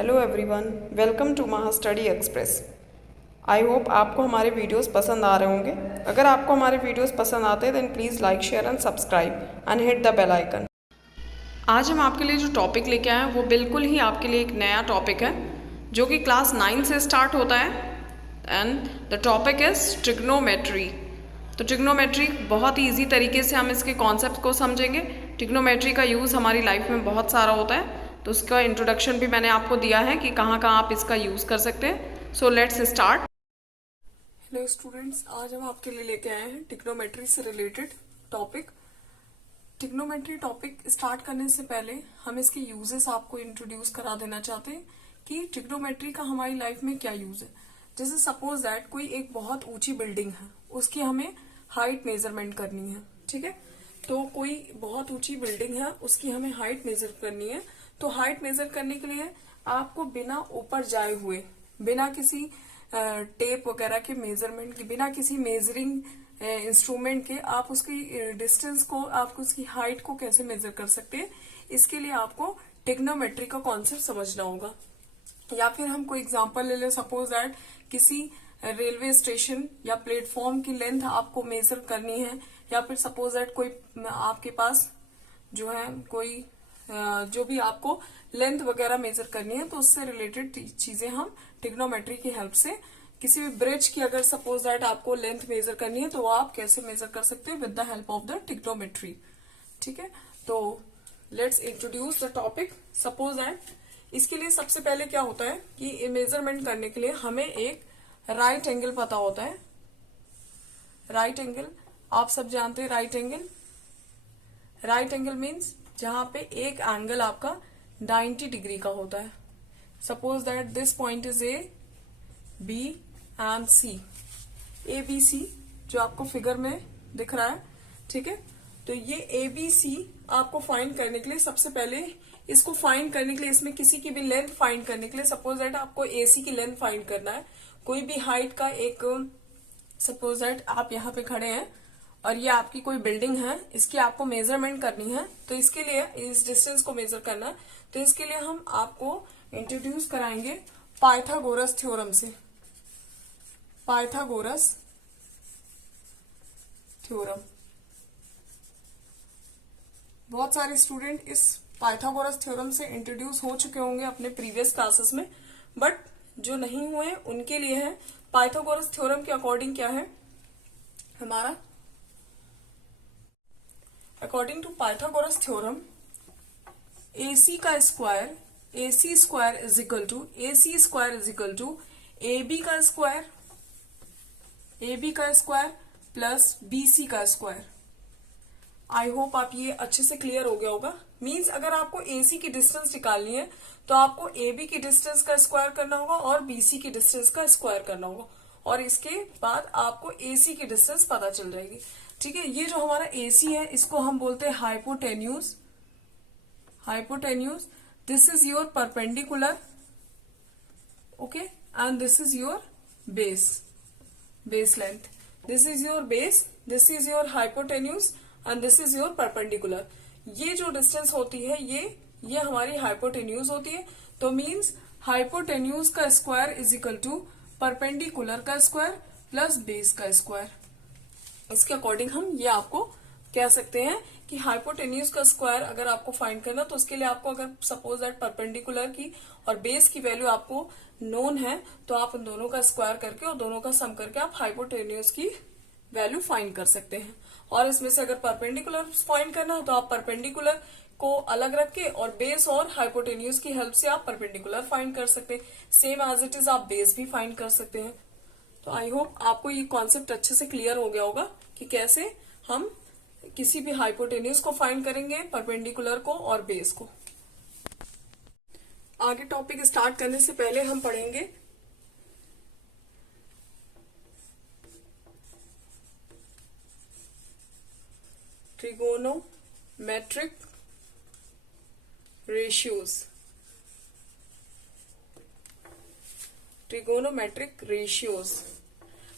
Hello everyone, welcome to महा study express. I hope आपको हमारे वीडियोस पसंद आ रहे होंगे। अगर आपको हमारे वीडियोस पसंद आते हैं then please like, share and subscribe and hit the bell icon. आज हम आपके लिए जो टॉपिक लेके आए हैं वो बिल्कुल ही आपके लिए एक नया टॉपिक है जो कि क्लास 9 से स्टार्ट होता है and the topic is trigonometry. तो ट्रिग्नोमेट्री बहुत ही ईजी तरीके से हम इसके कॉन्सेप्ट को समझेंगे। ट्रिग्नोमेट्री का यूज़ हमारी लाइफ में बहुत सारा होता है, तो उसका इंट्रोडक्शन भी मैंने आपको दिया है कि कहाँ कहाँ आप इसका यूज़ कर सकते हैं। So let's start. Hello students, आज हम आपके लिए लेके आए हैं ट्रिग्नोमेट्री से related topic. Trigonometry topic start करने से पहले हम इसके यूजेस आपको इंट्रोड्यूस करा देना चाहते हैं कि ट्रिग्नोमेट्री का हमारी लाइफ में क्या यूज है। जैसे सपोज दैट कोई एक बहुत ऊंची बिल्डिंग है, उसकी हमें हाइट मेजरमेंट करनी है, ठीक है। तो कोई बहुत ऊंची बिल्डिंग है, उसकी हमें हाइट मेजर करनी है। तो हाइट मेजर करने के लिए आपको बिना ऊपर जाए हुए, बिना किसी टेप वगैरह के मेजरमेंट के, बिना किसी मेजरिंग इंस्ट्रूमेंट के आप उसकी डिस्टेंस को, आप उसकी हाइट को कैसे मेजर कर सकते हैं, इसके लिए आपको ट्रिग्नोमेट्री का कॉन्सेप्ट समझना होगा। या फिर हम कोई एग्जांपल ले लें, सपोज दैट किसी रेलवे स्टेशन या प्लेटफॉर्म की लेंथ आपको मेजर करनी है, या फिर सपोज दैट कोई आपके पास जो है कोई जो भी आपको लेंथ वगैरह मेजर करनी है, तो उससे रिलेटेड चीजें हम ट्रिग्नोमेट्री की हेल्प से, किसी भी ब्रिज की अगर सपोज दैट आपको लेंथ मेजर करनी है तो आप कैसे मेजर कर सकते हैं with the help of the trigonometry, ठीक है। तो let's introduce the topic. Suppose that इसके लिए सबसे पहले क्या होता है कि मेजरमेंट करने के लिए हमें एक राइट एंगल पता होता है। राइट एंगल आप सब जानते हैं। राइट एंगल मीन्स जहां पे एक एंगल आपका 90 डिग्री का होता है। Suppose that this point is A, B and C. A B C जो आपको फिगर में दिख रहा है, ठीक है। तो ये ए बी सी आपको फाइंड करने के लिए, सबसे पहले इसको फाइंड करने के लिए, इसमें किसी की भी लेंथ फाइंड करने के लिए, सपोज दैट आपको ए सी की लेंथ फाइंड करना है, कोई भी हाइट का एक, सपोज दैट आप यहाँ पे खड़े हैं और ये आपकी कोई बिल्डिंग है, इसकी आपको मेजरमेंट करनी है। तो इसके लिए इस डिस्टेंस को मेजर करना है, तो इसके लिए हम आपको इंट्रोड्यूस कराएंगे पाइथागोरस थ्योरम से। पाइथागोरस थ्योरम, बहुत सारे स्टूडेंट इस पाइथागोरस थ्योरम से इंट्रोड्यूस हो चुके होंगे अपने प्रीवियस क्लासेस में, बट जो नहीं हुए उनके लिए है। पाइथागोरस थ्योरम के अकॉर्डिंग क्या है हमारा, according to Pythagoras theorem, AC का square, AC square is equal to, AC square is equal to AB का स्क्वायर, AB का स्क्वायर प्लस BC का स्क्वायर। आई होप आप ये अच्छे से क्लियर हो गया होगा। मींस अगर आपको AC की डिस्टेंस निकालनी है तो आपको AB की डिस्टेंस का स्क्वायर करना होगा और BC की डिस्टेंस का स्क्वायर करना होगा, और इसके बाद आपको AC की डिस्टेंस पता चल जाएगी, ठीक है। ये जो हमारा AC है इसको हम बोलते हैं hypotenuse. Hypotenuse, this is your perpendicular, okay, and this is your base length. This is your base, this is your hypotenuse and this is your perpendicular. ये जो डिस्टेंस होती है ये हमारी हाइपोटेन्यूज होती है। तो मींस हाइपोटेन्यूज का square is equal to perpendicular का स्क्वायर प्लस बेस का स्क्वायर। इसके अकॉर्डिंग हम ये आपको कह सकते हैं कि हाइपोटेन्यूज का स्क्वायर अगर आपको फाइंड करना, तो उसके लिए आपको अगर सपोज दैट परपेंडिकुलर की और बेस की वैल्यू आपको नोन है, तो आप उन दोनों का स्क्वायर करके और दोनों का सम करके आप हाइपोटेन्यूज की वैल्यू फाइंड कर सकते हैं। और इसमें से अगर परपेंडिकुलर फाइंड करना हो तो आप परपेंडिकुलर को अलग रख के और बेस और हाइपोटेन्यूज की हेल्प से आप परपेंडिकुलर फाइंड कर सकते हैं। सेम एज इट इज आप बेस भी फाइंड कर सकते हैं। तो आई होप आपको ये कॉन्सेप्ट अच्छे से क्लियर हो गया होगा कि कैसे हम किसी भी हाइपोटेन्यूज को फाइंड करेंगे, परपेंडिकुलर को और बेस को। आगे टॉपिक स्टार्ट करने से पहले हम पढ़ेंगे ट्रिगोनोमेट्रिक रेशियोज। ट्रिगोनोमेट्रिक रेशियोज,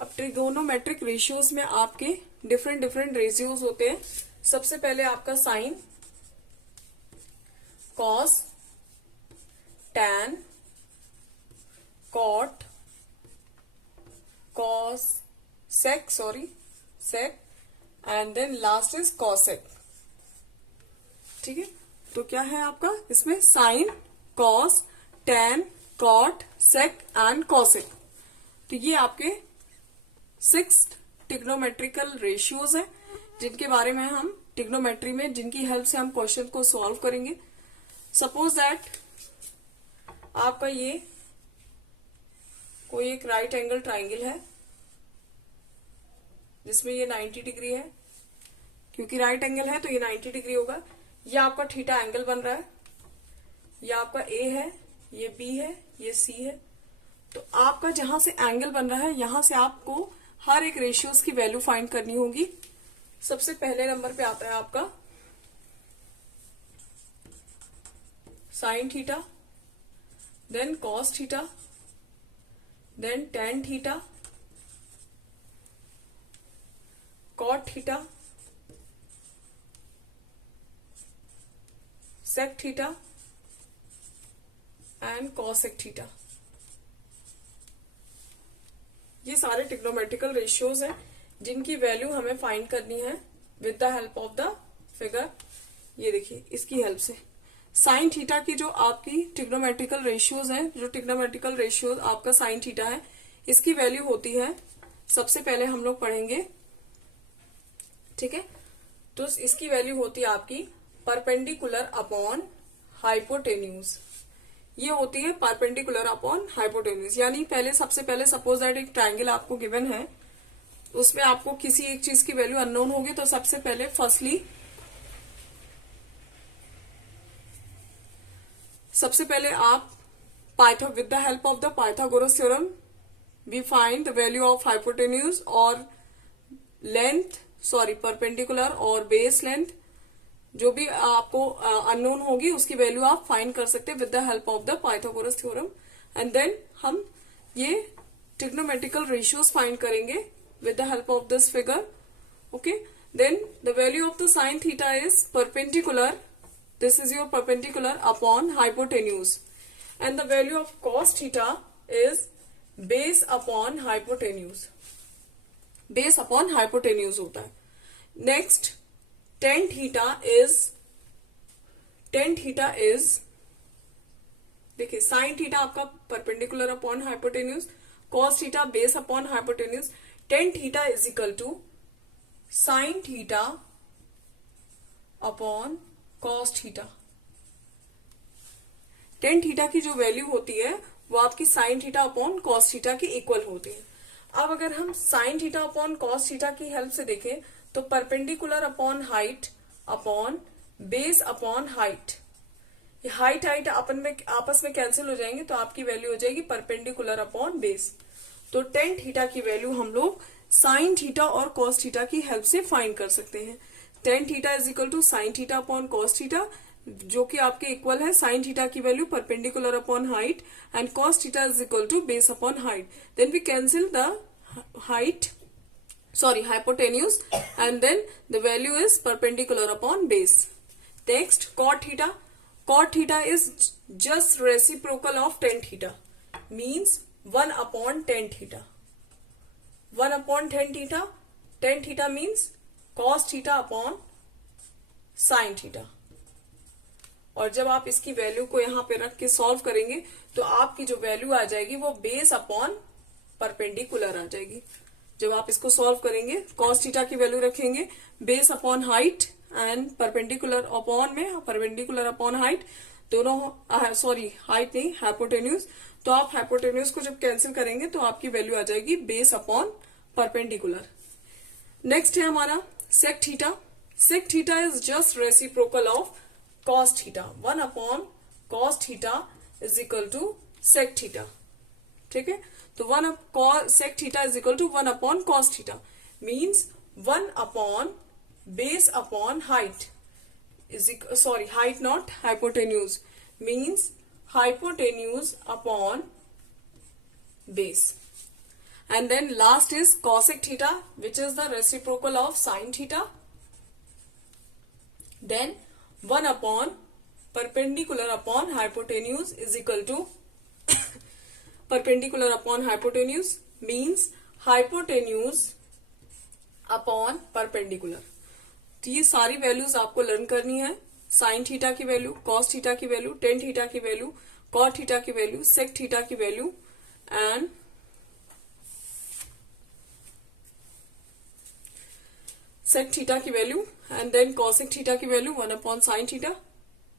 अब ट्रिगोनोमेट्रिक रेशियोज में आपके डिफरेंट रेशियोज होते हैं। सबसे पहले आपका sine, cos, tan, sec and then last is cosec। ठीक है, तो क्या है आपका इसमें sine, cos, tan, cot, sec and cosec। तो ये आपके 6 ट्रिग्नोमेट्रिकल रेशियोज है जिनके बारे में हम ट्रिग्नोमेट्री में जिनकी हेल्प से हम क्वेश्चन को सॉल्व करेंगे। सपोज दैट आपका ये कोई एक राइट एंगल ट्राइंगल है जिसमें ये 90 डिग्री है, क्योंकि राइट एंगल है तो ये 90 डिग्री होगा। ये आपका थीटा एंगल बन रहा है, ये आपका ए है, ये बी है, ये सी है। तो आपका जहां से एंगल बन रहा है यहां से आपको हर एक रेशियोज की वैल्यू फाइंड करनी होगी। सबसे पहले नंबर पे आता है आपका sine theta, then cos theta, then tan theta, cot theta, sec theta and cosec theta. ये सारे ट्रिग्नोमेट्रिकल रेशियोज हैं जिनकी वैल्यू हमें फाइंड करनी है with the help of the figure. ये देखिए इसकी हेल्प से साइन थीटा की जो आपकी ट्रिग्नोमेट्रिकल रेशियोज हैं, जो ट्रिग्नोमेट्रिकल रेशियोज आपका साइन थीटा है, इसकी वैल्यू होती है, सबसे पहले हम लोग पढ़ेंगे। ठीक है, तो इसकी वैल्यू होती है आपकी परपेंडिकुलर अपॉन हाइपोटेन्यूज। ये होती है परपेंडिकुलर अपॉन हाइपोटेन्यूज, यानी पहले सबसे पहले सपोज दैट एक ट्रायंगल आपको गिवन है, उसमें आपको किसी एक चीज की वैल्यू अननोन होगी। तो सबसे पहले फर्स्टली आप with the help of the Pythagoras theorem we find the value of hypotenuse और लेंथ, परपेंडिकुलर और बेस लेंथ, जो भी आपको अननोन होगी उसकी वैल्यू आप फाइंड कर सकते हैं with the help of the Pythagoras theorem. And then हम ये ट्रिग्नोमेट्रिकल रेशियोज फाइंड करेंगे with the help of this figure. Okay, then the value of the sine theta is perpendicular, this is your perpendicular upon hypotenuse, and the value of cos theta is base upon hypotenuse, base upon hypotenuse होता है। Next tan theta is देखिए sin theta आपका perpendicular upon hypotenuse, cos theta base upon hypotenuse, tan theta is equal to sin theta upon cos theta। tan theta की जो value होती है वो आपकी sin theta upon cos theta की equal होती है। अब अगर हम sin theta upon cos theta की हेल्प से देखें तो perpendicular upon height upon base upon height, ये हाइट आपस में कैंसिल हो जाएंगे तो आपकी वैल्यू हो जाएगी परपेंडिकुलर अपॉन बेस। तो tan थीटा की वैल्यू हम लोग साइन थीटा और कॉस थीटा की हेल्प से फाइंड कर सकते हैं। tan theta is equal to sine theta upon cos theta, जो कि आपके इक्वल है साइन थीटा की value perpendicular upon height and cos theta is equal to base upon height. Then we cancel the hypotenuse and then the value is perpendicular upon base. Next cot theta. Cot theta is just reciprocal of tan theta, means 1 upon tan theta. 1 upon tan theta. Tan theta means cos theta upon sin theta. और जब आप इसकी value को यहाँ पे रख के solve करेंगे तो आपकी जो वैल्यू आ जाएगी वो बेस अपॉन परपेंडिकुलर आ जाएगी। जब आप इसको सॉल्व करेंगे cos थीटा की वैल्यू रखेंगे base upon height and perpendicular upon height, दोनों हाइट नहीं हाइपोटेन्यूज। तो आप हाइपोटेन्यूज को जब कैंसिल करेंगे तो आपकी वैल्यू आ जाएगी बेस अपॉन परपेंडिकुलर। नेक्स्ट है हमारा sec theta. Sec theta is just reciprocal of cos theta. 1 upon cos theta is equal to sec theta. ठीक है, तो sec theta is equal to 1 upon cos theta, means 1 upon base upon height height not hypotenuse, means hypotenuse upon base. And then last is cosec theta, which is the reciprocal of sin theta. Then 1 upon perpendicular upon hypotenuse is equal to perpendicular upon hypotenuse, means hypotenuse upon perpendicular. तो ये सारी values आपको learn करनी है। Sine theta की value, cos theta की value, tan theta की value, cot theta की वैल्यू, सेक थीटा की वैल्यू एंड सेक थीटा की value and then cosec theta की वैल्यू 1 अपॉन साइन थीटा।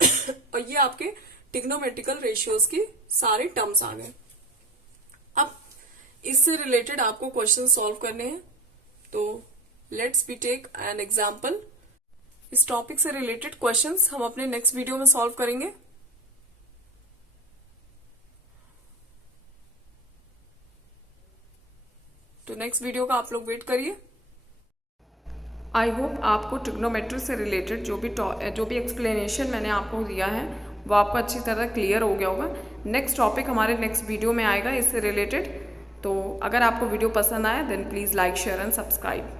और ये आपके ट्रिग्नोमेट्रिकल रेशियोज की सारे टर्म्स आ गए। अब इससे रिलेटेड आपको क्वेश्चन सॉल्व करने हैं, तो let's be take an example. इस टॉपिक से रिलेटेड क्वेश्चंस हम अपने नेक्स्ट वीडियो में सॉल्व करेंगे। तो नेक्स्ट वीडियो का आप लोग वेट करिए। आई होप आपको ट्रिग्नोमेट्री से रिलेटेड जो भी एक्सप्लेनेशन मैंने आपको दिया है वो आपको अच्छी तरह क्लियर हो गया होगा। नेक्स्ट टॉपिक हमारे नेक्स्ट वीडियो में आएगा इससे रिलेटेड। तो अगर आपको वीडियो पसंद आया then please like share and subscribe.